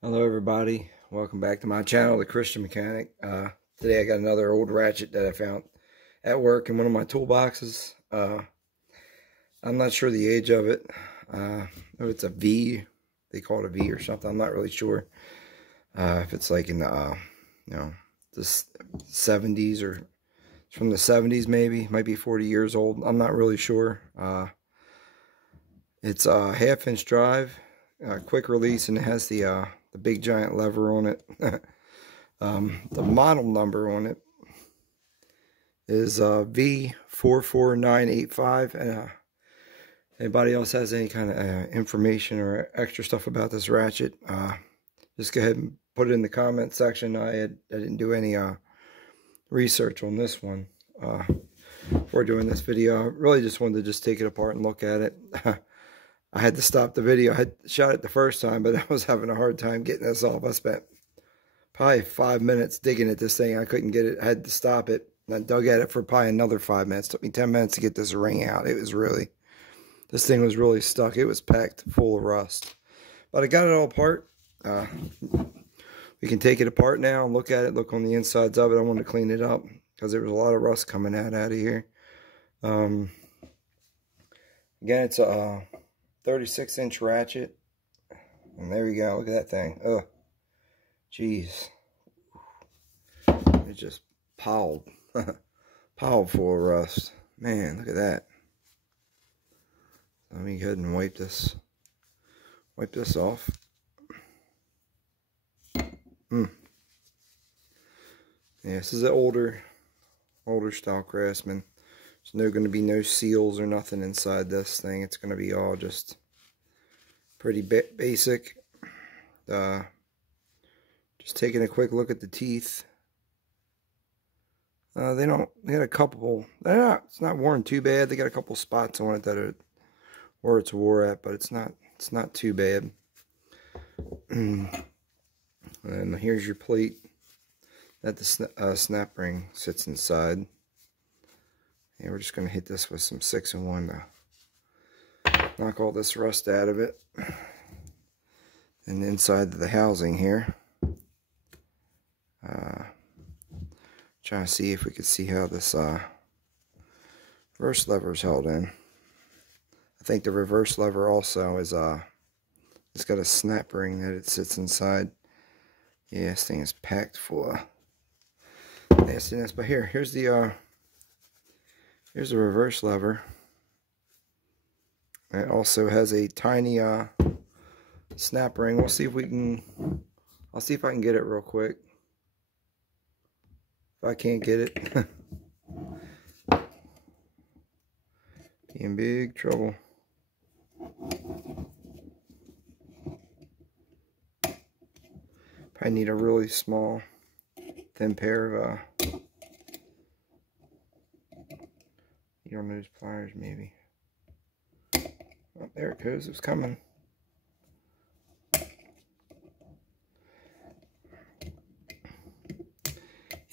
Hello everybody, welcome back to my channel, The Christian Mechanic. Today I got another old ratchet that I found at work in one of my toolboxes. I'm not sure the age of it. It's a V, they call it a V or something, I'm not really sure. If it's like in the, the 70s or it's from the 70s maybe, might be 40 years old, I'm not really sure. It's a half-inch drive, quick release, and it has the big giant lever on it. The model number on it is v-44985. Anybody else has any kind of information or extra stuff about this ratchet, just go ahead and put it in the comment section. I didn't do any research on this one before doing this video. I really just wanted to just take it apart and look at it. I had to stop the video. I had shot it the first time, but I was having a hard time getting this off. I spent probably 5 minutes digging at this thing. I couldn't get it. I had to stop it. And I dug at it for probably another 5 minutes. It took me 10 minutes to get this ring out. This thing was really stuck. It was packed full of rust. But I got it all apart. We can take it apart now and look at it, look on the insides of it. I want to clean it up because there was a lot of rust coming out of here. Again, it's a 36-inch ratchet, and there we go. Look at that thing. Oh, jeez, it just piled full of rust. Man, look at that. Let me go ahead and wipe this off. Yeah, this is an older style Craftsman. There's going to be no seals or nothing inside this thing. It's going to be all just pretty basic. Just taking a quick look at the teeth. They got a couple. It's not worn too bad. They got a couple spots on it that are where it's wore at, but it's not too bad. And here's your plate that the snap ring sits inside. And we're just going to hit this with some 6-in-1 to knock all this rust out of it. And inside the housing here, trying to see if we could see how this reverse lever is held in. I think the reverse lever also is it's got a snap ring that it sits inside. Yeah, this thing is packed full of nastiness. But here's the reverse lever. It also has a tiny snap ring. I'll see if I can get it real quick. If I can't get it, be in big trouble. Probably need a really small, thin pair of needle nose pliers, maybe. Oh, there it goes. It's coming.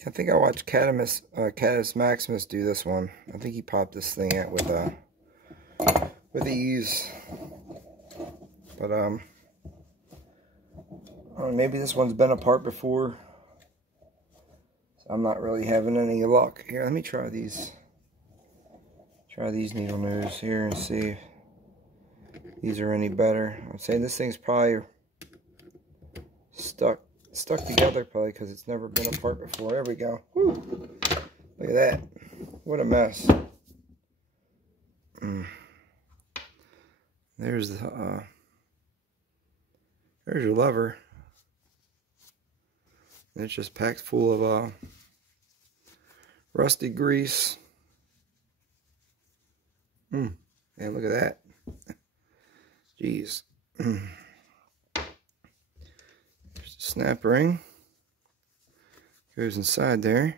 I think I watched Catus Maximus do this one. I think he popped this thing out with ease. But maybe this one's been apart before. So I'm not really having any luck. Here, let me try these. Try these needle nose here and see if these are any better. I'm saying this thing's probably stuck together, probably because it's never been apart before. There we go. Woo. Look at that. What a mess. There's your lever. And it's just packed full of rusty grease. And look at that. Jeez. There's a snap ring. Goes inside there.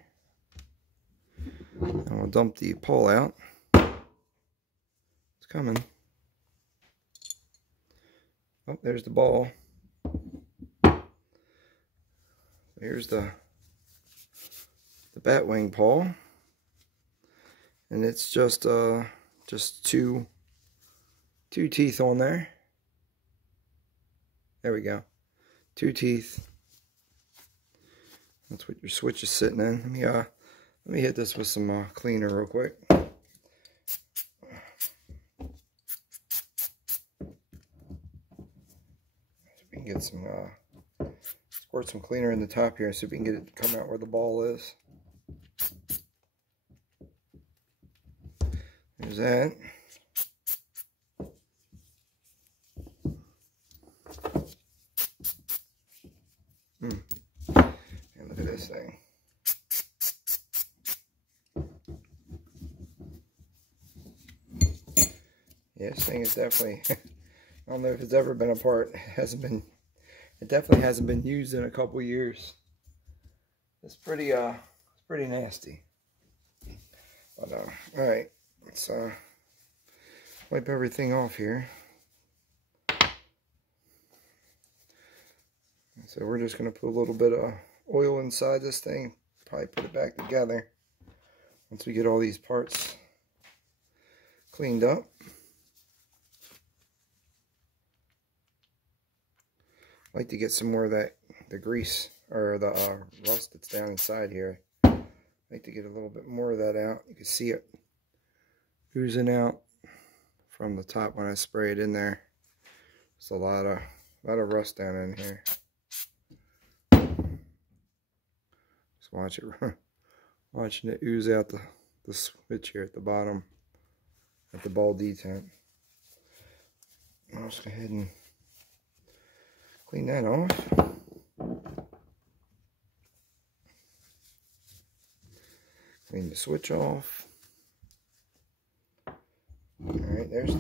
And we'll dump the pole out. It's coming. Oh, there's the ball. Here's the bat wing pawl. And it's just two teeth on there. There we go. 2 teeth. That's what your switch is sitting in. Let me hit this with some cleaner real quick. We can get some squirt some cleaner in the top here, see if we can get it to come out where the ball is. There's that. And look at this thing. Yeah, this thing is definitely, I don't know if it's ever been apart. It definitely hasn't been used in a couple years. It's pretty nasty. But alright, let's wipe everything off here. So we're just going to put a little bit of oil inside this thing, probably put it back together once we get all these parts cleaned up. I like to get some more of the grease or the rust that's down inside here. I like to get a little bit more of that out. You can see it oozing out from the top when I spray it in there. There's a lot of rust down in here. Just watch it, watching it ooze out the switch here at the bottom at the ball detent. I'll just go ahead and clean that off. Clean the switch off. Alright, there's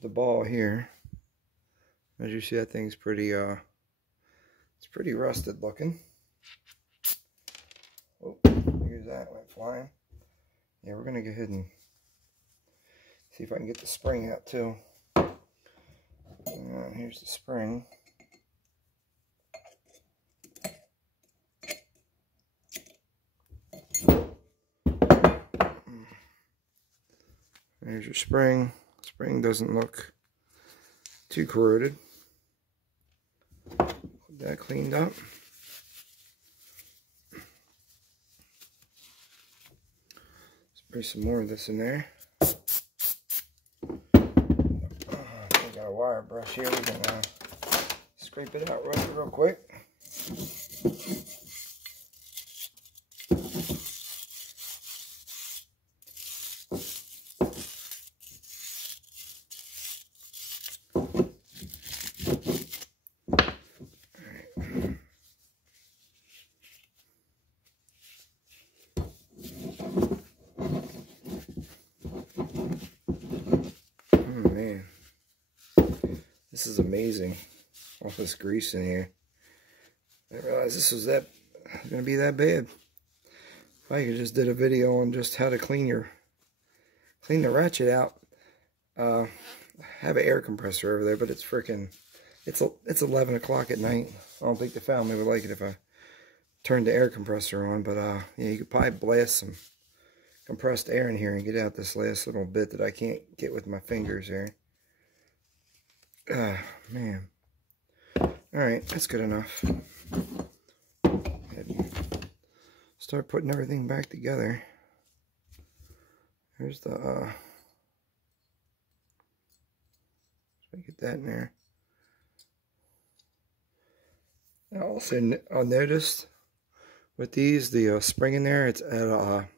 the ball here. As you see, that thing's pretty it's pretty rusted looking. Oh, here's that went flying. Yeah, we're gonna go ahead and see if I can get the spring out too. Here's the spring. There's your spring. Spring doesn't look too corroded. Get that cleaned up. Spray some more of this in there. We got a wire brush here. We can scrape it out real quick. Man, this is amazing. All this grease in here. I didn't realize this was going to be that bad. If I could just did a video on just how to clean the ratchet out. I have an air compressor over there, but it's freaking, it's 11 o'clock at night. I don't think the family would like it if I turned the air compressor on, but yeah, you could probably blast some compressed air in here and get out this last little bit that I can't get with my fingers here. Man. Alright, that's good enough. Start putting everything back together. There's the get that in there. I also noticed with these, the spring in there, it's at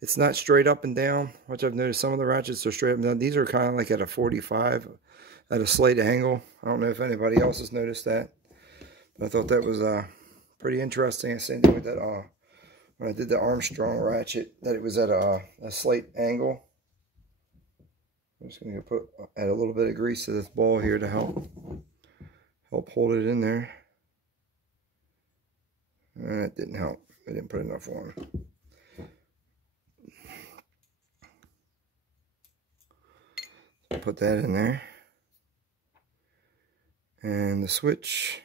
it's not straight up and down, which I've noticed some of the ratchets are straight up and down. These are kind of like at a 45, at a slight angle. I don't know if anybody else has noticed that, but I thought that was pretty interesting. Same thing with that when I did the Armstrong ratchet, that it was at a slight angle. I'm just going to add a little bit of grease to this ball here to help hold it in there. And that didn't help. I didn't put enough on. Put that in there. And the switch.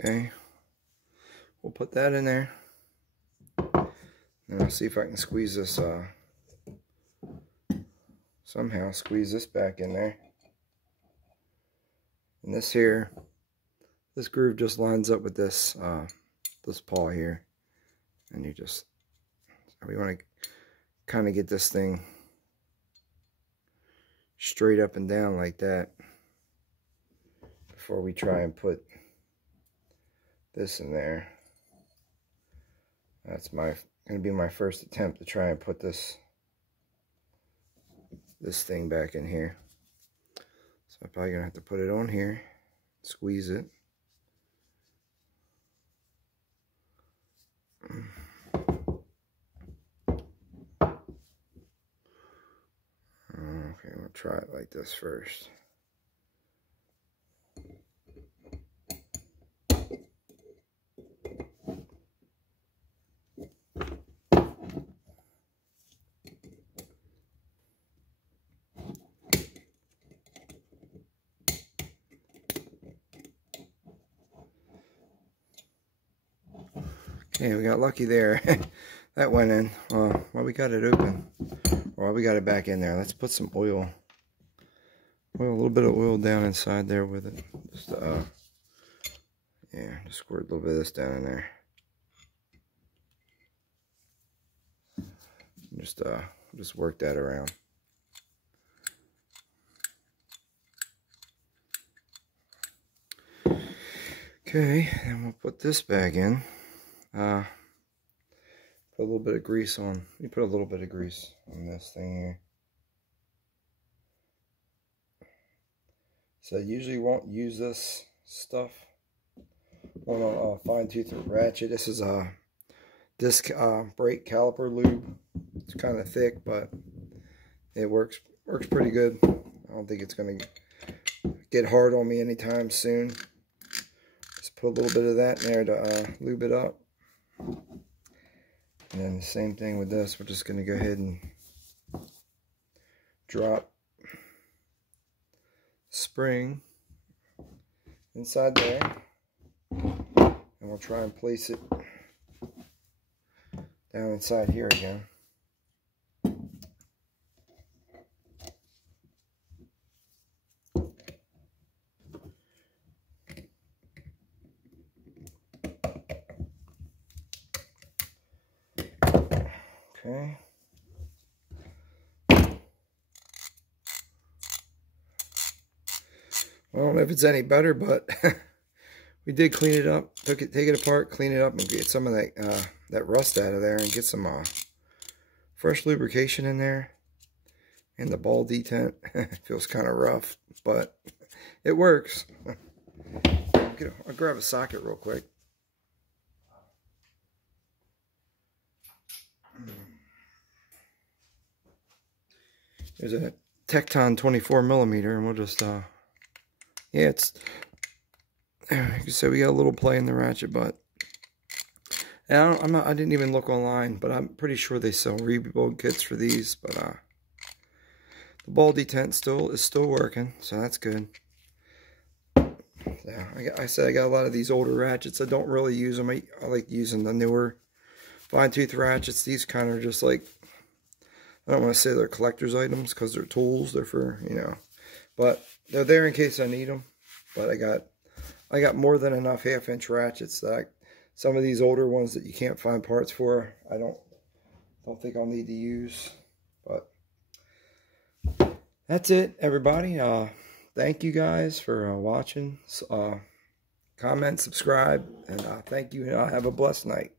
Okay, we'll put that in there. And I'll see if I can squeeze this, somehow squeeze this back in there. And this here, this groove just lines up with this, this paw here. And you just, we want to kind of get this thing straight up and down like that before we try and put this in there. That's going to be my first attempt to try and put this thing back in here. So I'm probably going to have to put it on here, squeeze it. Okay, we'll try it like this first. Okay, we got lucky there. That went in. Well, we got it open. Well, we got it back in there. Let's put some oil. Well, a little bit of oil down inside there with it. Just, yeah, just squirt a little bit of this down in there. Just work that around. Okay, and we'll put this back in. Put a little bit of grease on. Let me put a little bit of grease on this thing here. So I usually won't use this stuff on a fine tooth ratchet. This is a disc brake caliper lube. It's kind of thick, but it works pretty good. I don't think it's gonna get hard on me anytime soon. Just put a little bit of that in there to lube it up. And then the same thing with this. We're just going to go ahead and drop spring inside there. And we'll try and place it down inside here again. Okay. I don't know if it's any better, but we did clean it up. Take it apart, clean it up, and get some of that rust out of there, and get some fresh lubrication in there. And the ball detent feels kind of rough, but it works. I'll grab a socket real quick. There's a Tecton 24mm, and we'll just, yeah, it's, like I said, we got a little play in the ratchet, but, and I didn't even look online, but I'm pretty sure they sell rebuild kits for these, but, the ball detent is still working, so that's good. Yeah, I said I got a lot of these older ratchets. I don't really use them. I like using the newer fine tooth ratchets. These kind of just like, I don't want to say they're collector's items because they're tools. They're for, you know, but they're there in case I need them. But I got more than enough 1/2-inch ratchets that some of these older ones that you can't find parts for, I don't think I'll need to use. But that's it, everybody. Thank you guys for watching. Comment, subscribe, and thank you, and have a blessed night.